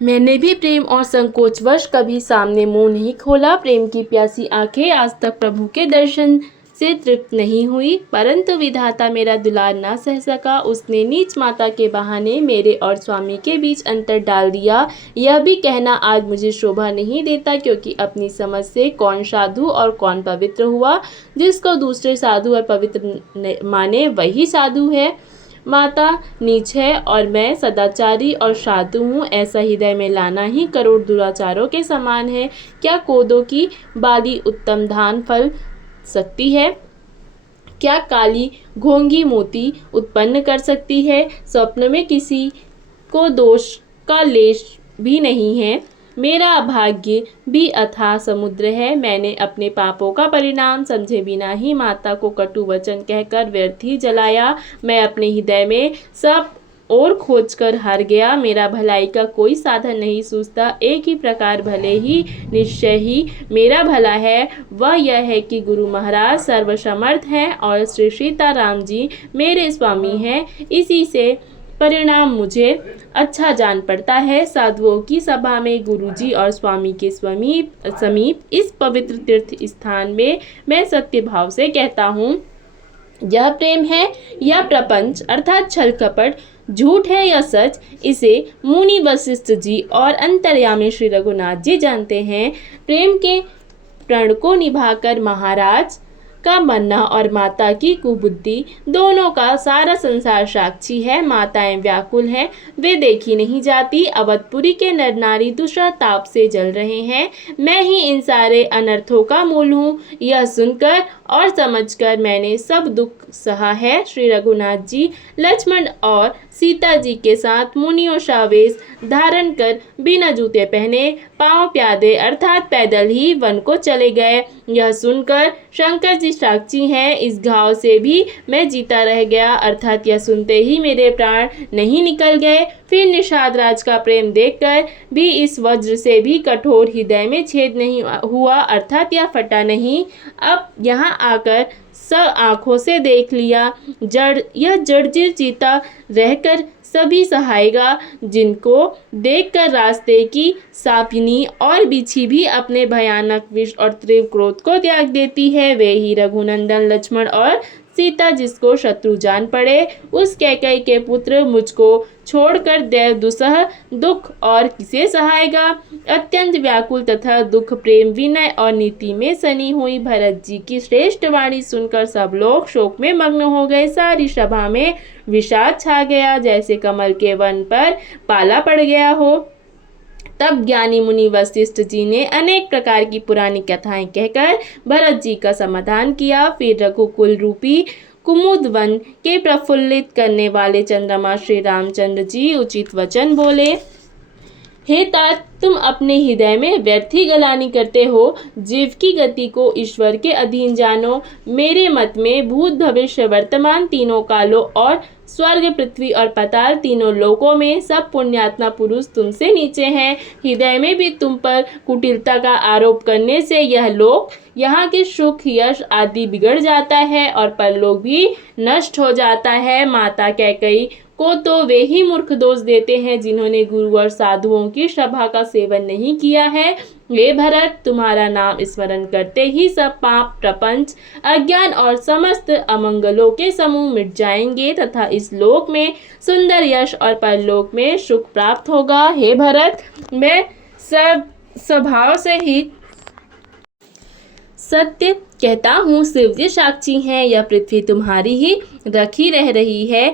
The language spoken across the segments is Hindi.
मैंने भी प्रेम और संकोचवश कभी सामने मुंह नहीं खोला। प्रेम की प्यासी आंखें आज तक प्रभु के दर्शन से तृप्त नहीं हुई, परंतु विधाता मेरा दुलार ना सह सका। उसने नीच माता के बहाने मेरे और स्वामी के बीच अंतर डाल दिया। यह भी कहना आज मुझे शोभा नहीं देता, क्योंकि अपनी समझ से कौन साधु और कौन पवित्र हुआ। जिसको दूसरे साधु और पवित्र माने वही साधु है। माता नीच है और मैं सदाचारी और साधु हूँ, ऐसा हृदय में लाना ही करोड़ दुराचारों के समान है। क्या कोदो की बाली उत्तम धान फल सकती है? क्या काली घोंगी मोती उत्पन्न कर सकती है? स्वप्न में किसी को दोष का लेश भी नहीं है। मेरा अभाग्य भी अथाह समुद्र है। मैंने अपने पापों का परिणाम समझे बिना ही माता को कटु वचन कहकर व्यर्थ ही जलाया। मैं अपने हृदय में सब और खोजकर हार गया। मेरा भलाई का कोई साधन नहीं सूझता। एक ही प्रकार भले ही निश्चय ही मेरा भला है, वह यह है कि गुरु महाराज सर्वसमर्थ हैं और श्री सीताराम जी मेरे स्वामी हैं। इसी से परिणाम मुझे अच्छा जान पड़ता है। साधुओं की सभा में गुरुजी और स्वामी के समीप इस पवित्र तीर्थ स्थान में मैं सत्य भाव से कहता हूँ, यह प्रेम है या प्रपंच अर्थात छल कपट, झूठ है या सच, इसे मुनि वशिष्ठ जी और अंतर्यामी श्री रघुनाथ जी जानते हैं। प्रेम के प्रण को निभाकर महाराज का मरना और माता की कुबुद्धि, दोनों का सारा संसार साक्षी है। माताएं व्याकुल हैं, वे देखी नहीं जाती। अवधपुरी के नर नारी दूसरा ताप से जल रहे हैं। मैं ही इन सारे अनर्थों का मूल हूँ। यह सुनकर और समझकर मैंने सब दुख सहा है। श्री रघुनाथ जी लक्ष्मण और सीता जी के साथ मुनियों सा वेश धारण कर बिना जूते पहने पांव प्यादे अर्थात पैदल ही वन को चले गए। यह सुनकर शंकर जी साक्षी हैं। इस घाव से भी मैं जीता रह गया, अर्थात यह सुनते ही मेरे प्राण नहीं निकल गए। फिर निषाद राज का प्रेम देखकर भी इस वज्र से भी कठोर हृदय में छेद नहीं हुआ, अर्थात यह फटा नहीं। अब यहाँ आकर सब आंखों से देख लिया। यह जर्जर जीता रहकर सभी सहायगा, जिनको देखकर रास्ते की सापिनी और बिच्छी भी अपने भयानक विष और तीव्र क्रोध को त्याग देती है। वे ही रघुनंदन लक्ष्मण और सीता जिसको शत्रु जान पड़े, उस कैकेयी के पुत्र मुझको छोड़कर देव दुसह दुख और किसे सहायगा। अत्यंत व्याकुल तथा दुख प्रेम विनय और नीति में सनी हुई भरत जी की श्रेष्ठ वाणी सुनकर सब लोग शोक में मग्न हो गए। सारी सभा में विषाद छा गया, जैसे कमल के वन पर पाला पड़ गया हो। तब ज्ञानी मुनि वशिष्ठ जी ने अनेक प्रकार की पुरानी कथाएं कहकर भरत जी का समाधान किया। फिर रघुकुल रूपी कुमुद वन के प्रफुल्लित करने वाले चंद्रमा श्री रामचंद्र जी उचित वचन बोले। हे तात, तुम अपने हृदय में व्यर्थ ही गलानी करते हो। जीव की गति को ईश्वर के अधीन जानो। मेरे मत में भूत भविष्य वर्तमान तीनों कालों और स्वर्ग पृथ्वी और पाताल तीनों लोकों में सब पुण्यात्मा पुरुष तुमसे नीचे हैं। हृदय में भी तुम पर कुटिलता का आरोप करने से यह लोक, यहाँ के सुख यश आदि बिगड़ जाता है और परलोक भी नष्ट हो जाता है। माता कैकेयी को तो वे ही मूर्ख दोष देते हैं जिन्होंने गुरु और साधुओं की सभा का सेवन नहीं किया है। हे भरत, तुम्हारा नाम स्मरण करते ही सब पाप प्रपंच अज्ञान और समस्त अमंगलों के समूह मिट जाएंगे तथा इस लोक में सुंदर यश और परलोक में सुख प्राप्त होगा। हे भरत, मैं स्वभाव से ही सत्य कहता हूँ। शिव जी साक्षी हैं, यह पृथ्वी तुम्हारी ही रखी रह रही है।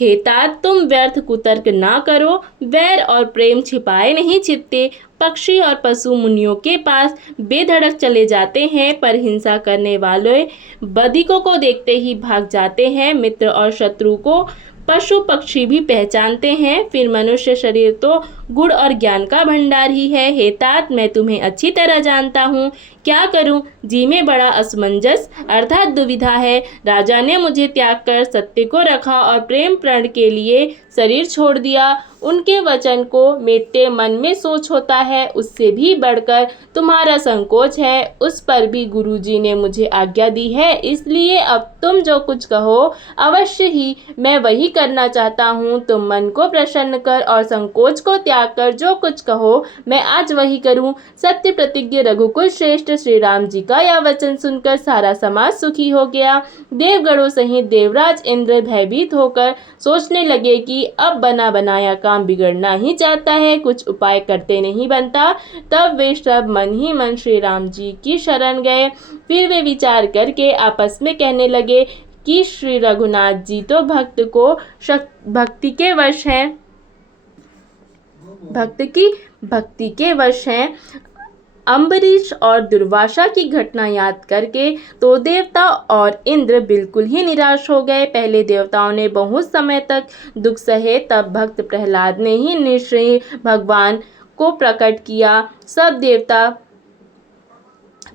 हे तात, तुम व्यर्थ कुतर्क ना करो। वैर और प्रेम छिपाए नहीं छिपते। पक्षी और पशु मुनियों के पास बेधड़क चले जाते हैं, पर हिंसा करने वाले बधिकों को देखते ही भाग जाते हैं। मित्र और शत्रु को पशु पक्षी भी पहचानते हैं। फिर मनुष्य शरीर तो गुण और ज्ञान का भंडार ही है। हे तात, मैं तुम्हें अच्छी तरह जानता हूँ। क्या करूँ, जी में बड़ा असमंजस अर्थात दुविधा है। राजा ने मुझे त्याग कर सत्य को रखा और प्रेम प्रण के लिए शरीर छोड़ दिया। उनके वचन को मेरे मन में सोच होता है, उससे भी बढ़कर तुम्हारा संकोच है, उस पर भी गुरुजी ने मुझे आज्ञा दी है। इसलिए अब तुम जो कुछ कहो अवश्य ही मैं वही करना चाहता हूँ। तुम मन को प्रसन्न कर और संकोच को त्याग कर जो कुछ कहो मैं आज वही करूँ। सत्य प्रतिज्ञ रघुकुल श्रेष्ठ श्री राम जी का यह वचन सुनकर सारा समाज सुखी हो गया। देवगणों सहित देवराज इंद्र भयभीत होकर सोचने लगे कि अब बना बनाया काम बिगड़ना ही चाहता है, कुछ उपाय करते नहीं बनता। तब वे सब मन ही मन श्री राम जी की शरण गए। फिर वे विचार करके आपस में कहने लगे कि श्री रघुनाथ जी तो भक्ति के वश हैं। अम्बरीश और दुर्वासा की घटना याद करके तो देवता और इंद्र बिल्कुल ही निराश हो गए। पहले देवताओं ने बहुत समय तक दुख सहे, तब भक्त प्रहलाद ने ही निश्चय भगवान को प्रकट किया। सब देवता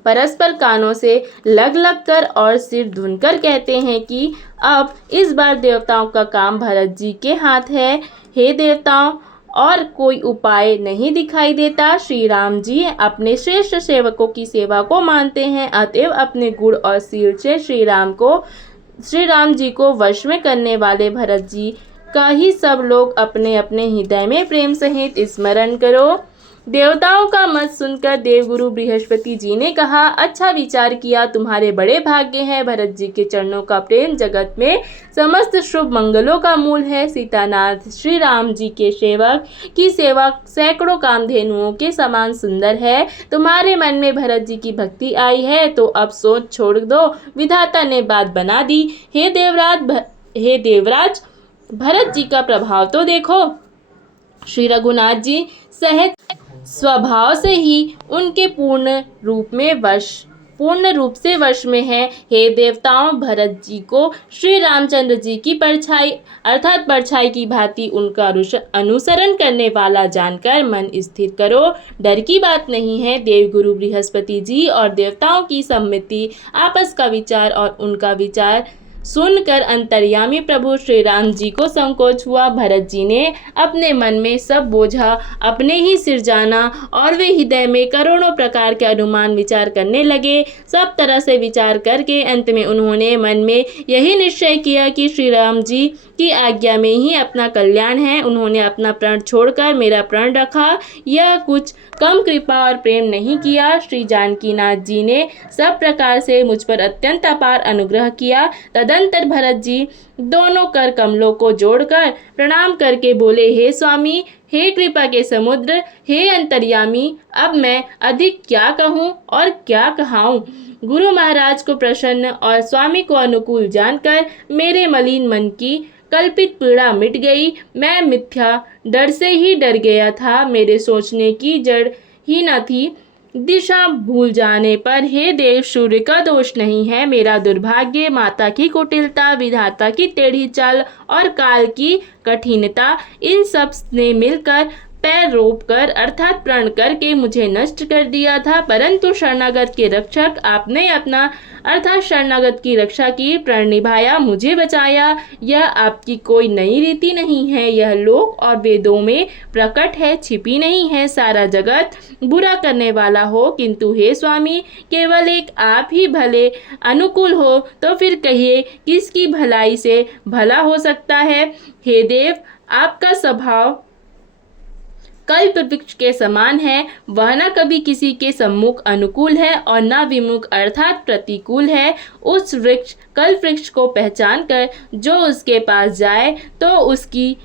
परस्पर कानों से लग कर और सिर धुनकर कहते हैं कि अब इस बार देवताओं का काम भरत जी के हाथ है। हे देवताओं, और कोई उपाय नहीं दिखाई देता। श्री राम जी अपने श्रेष्ठ सेवकों की सेवा को मानते हैं, अतएव अपने गुण और शील से श्री राम जी को वश में करने वाले भरत जी का ही सब लोग अपने अपने हृदय में प्रेम सहित स्मरण करो। देवताओं का मत सुनकर देवगुरु बृहस्पति जी ने कहा, अच्छा विचार किया, तुम्हारे बड़े भाग्य हैं। भरत जी के चरणों का प्रेम जगत में समस्त शुभ मंगलों का मूल है। सीतानाथ श्री राम जी के सेवक की सेवा सैकड़ों कामधेनुओं के समान सुंदर है। तुम्हारे मन में भरत जी की भक्ति आई है तो अब सोच छोड़ दो, विधाता ने बात बना दी। हे देवराज, भरत जी का प्रभाव तो देखो। श्री रघुनाथ जी सहज स्वभाव से ही उनके पूर्ण रूप से वश में है। हे देवताओं, भरत जी को श्री रामचंद्र जी की परछाई की भांति उनका अनुसरण करने वाला जानकर मन स्थिर करो। डर की बात नहीं है। देवगुरु बृहस्पति जी और देवताओं की सम्मति, आपस का विचार और उनका विचार सुनकर अंतर्यामी प्रभु श्री राम जी को संकोच हुआ। भरत जी ने अपने मन में सब बोझा अपने ही सिर जाना और वे हृदय में करोड़ों प्रकार के अनुमान विचार करने लगे। सब तरह से विचार करके अंत में उन्होंने मन में यही निश्चय किया कि श्री राम जी की आज्ञा में ही अपना कल्याण है। उन्होंने अपना प्राण छोड़कर मेरा प्राण रखा। यह कुछ कम कृपा और प्रेम नहीं किया। श्री जानकीनाथ जी ने सब प्रकार से मुझ पर अत्यंत अपार अनुग्रह किया। तदंतर भरत जी दोनों कर कमलों को जोड़कर प्रणाम करके बोले, हे स्वामी, हे कृपा के समुद्र, हे अंतर्यामी, अब मैं अधिक क्या कहूँ और क्या कहाऊँ। गुरु महाराज को प्रसन्न और स्वामी को अनुकूल जानकर मेरे मलिन मन की कल्पित पीड़ा मिट गई। मैं मिथ्या डर से ही डर गया था, मेरे सोचने की जड़ ही न थी। दिशा भूल जाने पर हे देव, सूर्य का दोष नहीं है, मेरा दुर्भाग्य, माता की कुटिलता, विधाता की टेढ़ी चाल और काल की कठिनता, इन सब ने मिलकर पैर रोप कर अर्थात प्रण करके मुझे नष्ट कर दिया था। परंतु शरणागत के रक्षक आपने अपना अर्थात शरणागत की रक्षा की, प्रण निभाया, मुझे बचाया। यह आपकी कोई नई रीति नहीं है, यह लोक और वेदों में प्रकट है, छिपी नहीं है। सारा जगत बुरा करने वाला हो, किंतु हे स्वामी, केवल एक आप ही भले अनुकूल हो, तो फिर कहिए किसकी भलाई से भला हो सकता है। हे देव, आपका स्वभाव कल्प वृक्ष के समान है, वह न कभी किसी के सम्मुख अनुकूल है और न विमुख अर्थात प्रतिकूल है। उस कल्प वृक्ष को पहचान कर जो उसके पास जाए तो उसकी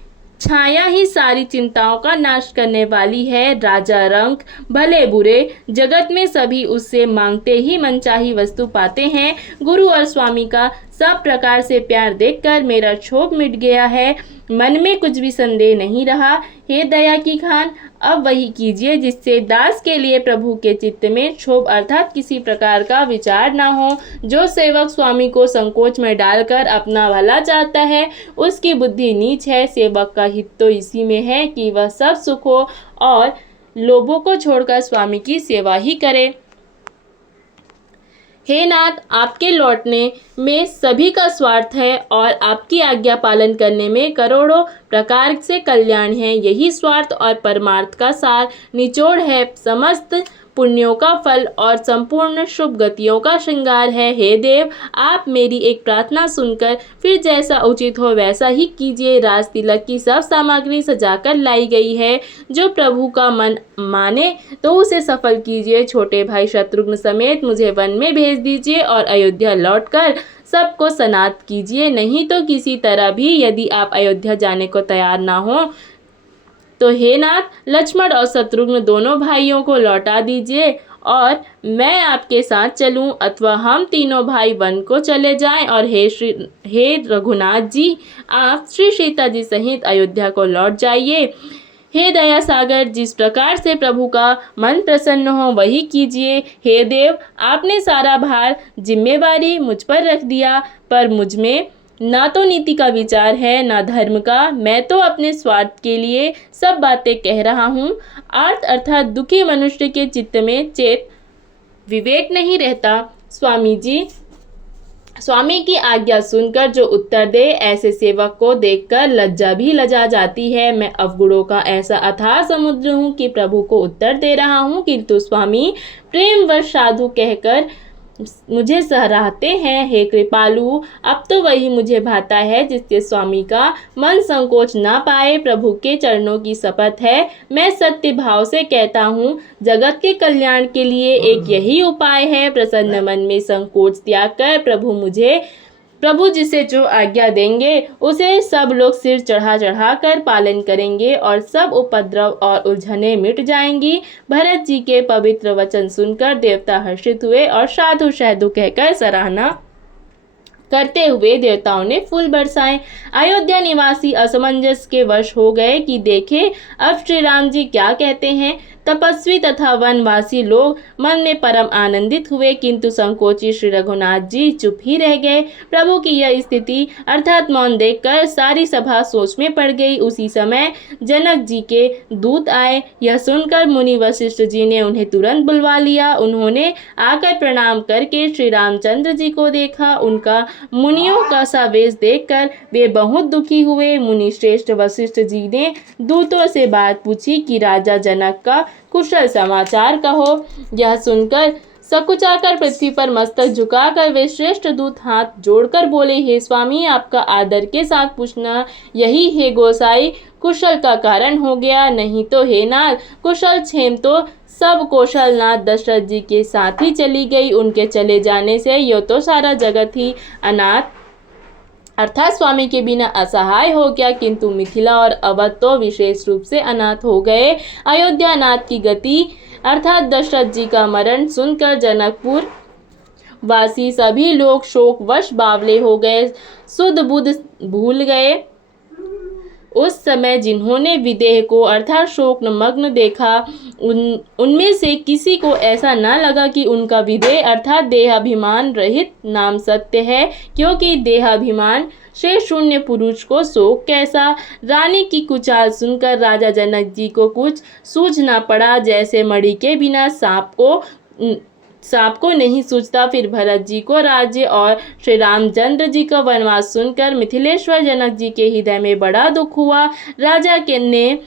छाया ही सारी चिंताओं का नाश करने वाली है। राजा रंक भले बुरे जगत में सभी उससे मांगते ही मनचाही वस्तु पाते हैं। गुरु और स्वामी का सब प्रकार से प्यार देखकर मेरा क्षोभ मिट गया है, मन में कुछ भी संदेह नहीं रहा। हे दया की खान, अब वही कीजिए जिससे दास के लिए प्रभु के चित्त में क्षोभ अर्थात किसी प्रकार का विचार न हो। जो सेवक स्वामी को संकोच में डालकर अपना भला चाहता है, उसकी बुद्धि नीच है। सेवक का हित तो इसी में है कि वह सब सुखों और लोभों को छोड़कर स्वामी की सेवा ही करे। हे नाथ, आपके लौटने में सभी का स्वार्थ है और आपकी आज्ञा पालन करने में करोड़ों प्रकार से कल्याण है। यही स्वार्थ और परमार्थ का सार निचोड़ है, समस्त पुण्यों का फल और संपूर्ण शुभ गतियों का श्रृंगार है। हे देव, आप मेरी एक प्रार्थना सुनकर फिर जैसा उचित हो वैसा ही कीजिए। राज तिलक की सब सामग्री सजाकर लाई गई है, जो प्रभु का मन माने तो उसे सफल कीजिए। छोटे भाई शत्रुघ्न समेत मुझे वन में भेज दीजिए और अयोध्या लौटकर सबको सनात कीजिए। नहीं तो किसी तरह भी यदि आप अयोध्या जाने को तैयार ना हो तो हे नाथ, लक्ष्मण और शत्रुघ्न दोनों भाइयों को लौटा दीजिए और मैं आपके साथ चलूं, अथवा हम तीनों भाई वन को चले जाएं। और हे रघुनाथ जी, आप श्री सीता जी सहित अयोध्या को लौट जाइए। हे दया सागर, जिस प्रकार से प्रभु का मन प्रसन्न हो वही कीजिए। हे देव, आपने सारा भार जिम्मेवारी मुझ पर रख दिया, पर मुझ में ना तो नीति का विचार है ना धर्म का। मैं तो अपने स्वार्थ के लिए सब बातें कह रहा हूँ। आर्त अर्थात दुखी मनुष्य के चित्त में चेत विवेक नहीं रहता। स्वामी की आज्ञा सुनकर जो उत्तर दे, ऐसे सेवक को देखकर लज्जा भी लजा जाती है। मैं अवगुणों का ऐसा अथाह समुद्र हूँ कि प्रभु को उत्तर दे रहा हूँ, किंतु स्वामी प्रेमवश साधु कहकर मुझे सराहते हैं। हे कृपालु, अब तो वही मुझे भाता है जिससे स्वामी का मन संकोच ना पाए। प्रभु के चरणों की शपथ है, मैं सत्य भाव से कहता हूँ, जगत के कल्याण के लिए एक यही उपाय है। प्रसन्न मन में संकोच त्याग कर प्रभु जिसे जो आज्ञा देंगे उसे सब लोग सिर चढ़ा चढ़ा कर पालन करेंगे और सब उपद्रव और उलझने मिट जाएंगी। भरत जी के पवित्र वचन सुनकर देवता हर्षित हुए और साधु साधु कहकर सराहना करते हुए देवताओं ने फूल बरसाए। अयोध्या निवासी असमंजस के वश हो गए कि देखे अब श्री राम जी क्या कहते हैं। तपस्वी तथा वनवासी लोग मन में परम आनंदित हुए, किंतु संकोची श्री रघुनाथ जी चुप ही रह गए। प्रभु की यह स्थिति अर्थात मौन देखकर सारी सभा सोच में पड़ गई। उसी समय जनक जी के दूत आए। यह सुनकर मुनि वशिष्ठ जी ने उन्हें तुरंत बुलवा लिया। उन्होंने आकर प्रणाम करके श्री रामचंद्र जी को देखा। उनका मुनियों का सा वेश देखकर वे बहुत दुखी हुए। मुनि श्रेष्ठ वशिष्ठ जी ने दूतों से बात पूछी कि राजा जनक का कुशल समाचार कहो। यह सुनकर सकुचाकर पृथ्वी पर मस्तक झुकाकर वे श्रेष्ठ दूत हाथ जोड़कर बोले, हे स्वामी, आपका आदर के साथ पूछना यही है गोसाई कुशल का कारण हो गया। नहीं तो हे नाथ, कुशल क्षेम तो सब कौशलनाथ दशरथ जी के साथ ही चली गई। उनके चले जाने से यो तो सारा जगत ही अनाथ अर्थात स्वामी के बिना असहाय हो गया, किंतु मिथिला और अवध तो विशेष रूप से अनाथ हो गए। अयोध्या नाथ की गति अर्थात दशरथ जी का मरण सुनकर जनकपुर वासी सभी लोग शोकवश बावले हो गए, सुध बुध भूल गए। उस समय जिन्होंने विदेह को अर्थात शोक मग्न देखा, उनमें से किसी को ऐसा न लगा कि उनका विदेह अर्थात देहाभिमान रहित नाम सत्य है, क्योंकि देहाभिमान से शून्य पुरुष को शोक कैसा। रानी की कुचाल सुनकर राजा जनक जी को कुछ सूझना पड़ा, जैसे मणि के बिना सांप को नहीं सूझता। फिर भरत जी को राज्य और श्री रामचंद्र जी का वनवास सुनकर मिथिलेश्वर जनक जी के हृदय में बड़ा दुख हुआ। राजा के ने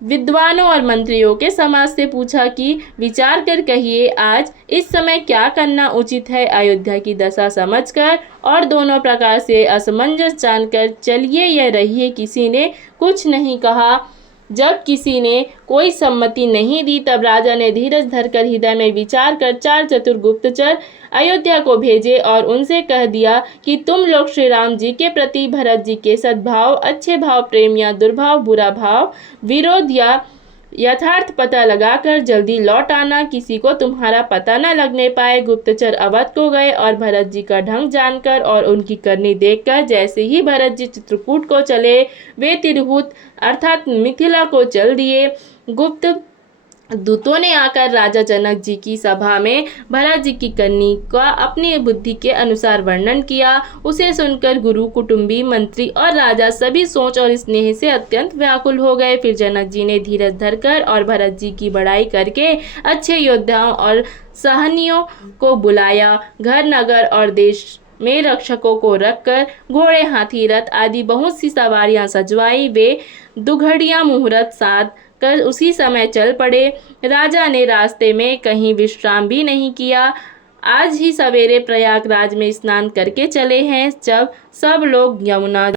विद्वानों और मंत्रियों के समाज से पूछा कि विचार कर कहिए, आज इस समय क्या करना उचित है। अयोध्या की दशा समझकर और दोनों प्रकार से असमंजस जानकर चलिए या रहिए, किसी ने कुछ नहीं कहा। जब किसी ने कोई सम्मति नहीं दी, तब राजा ने धीरज धरकर हृदय में विचार कर 4 चतुर गुप्तचर अयोध्या को भेजे और उनसे कह दिया कि तुम लोग श्री राम जी के प्रति भरत जी के सद्भाव, अच्छे भाव, प्रेम या दुर्भाव, बुरा भाव, विरोध या यथार्थ पता लगाकर जल्दी लौट आना, किसी को तुम्हारा पता न लगने पाए। गुप्तचर अवध को गए और भरत जी का ढंग जानकर और उनकी करनी देखकर जैसे ही भरत जी चित्रकूट को चले, वे तिरहुत अर्थात मिथिला को चल दिए। गुप्त दूतों ने आकर राजा जनक जी की सभा में भरत जी की करनी का अपनी बुद्धि के अनुसार वर्णन किया। उसे सुनकर गुरु, कुटुंबी, मंत्री और राजा सभी सोच और स्नेह से अत्यंत व्याकुल हो गए। फिर जनक जी ने धीरज धरकर और भरत जी की बड़ाई करके अच्छे योद्धाओं और सहनियों को बुलाया। घर, नगर और देश में रक्षकों को रखकर घोड़े, हाथी, रथ आदि बहुत सी सवारियां सजवाई। वे दुघड़िया मुहूर्त साध कर उसी समय चल पड़े। राजा ने रास्ते में कहीं विश्राम भी नहीं किया। आज ही सवेरे प्रयागराज में स्नान करके चले हैं। जब सब लोग यमुना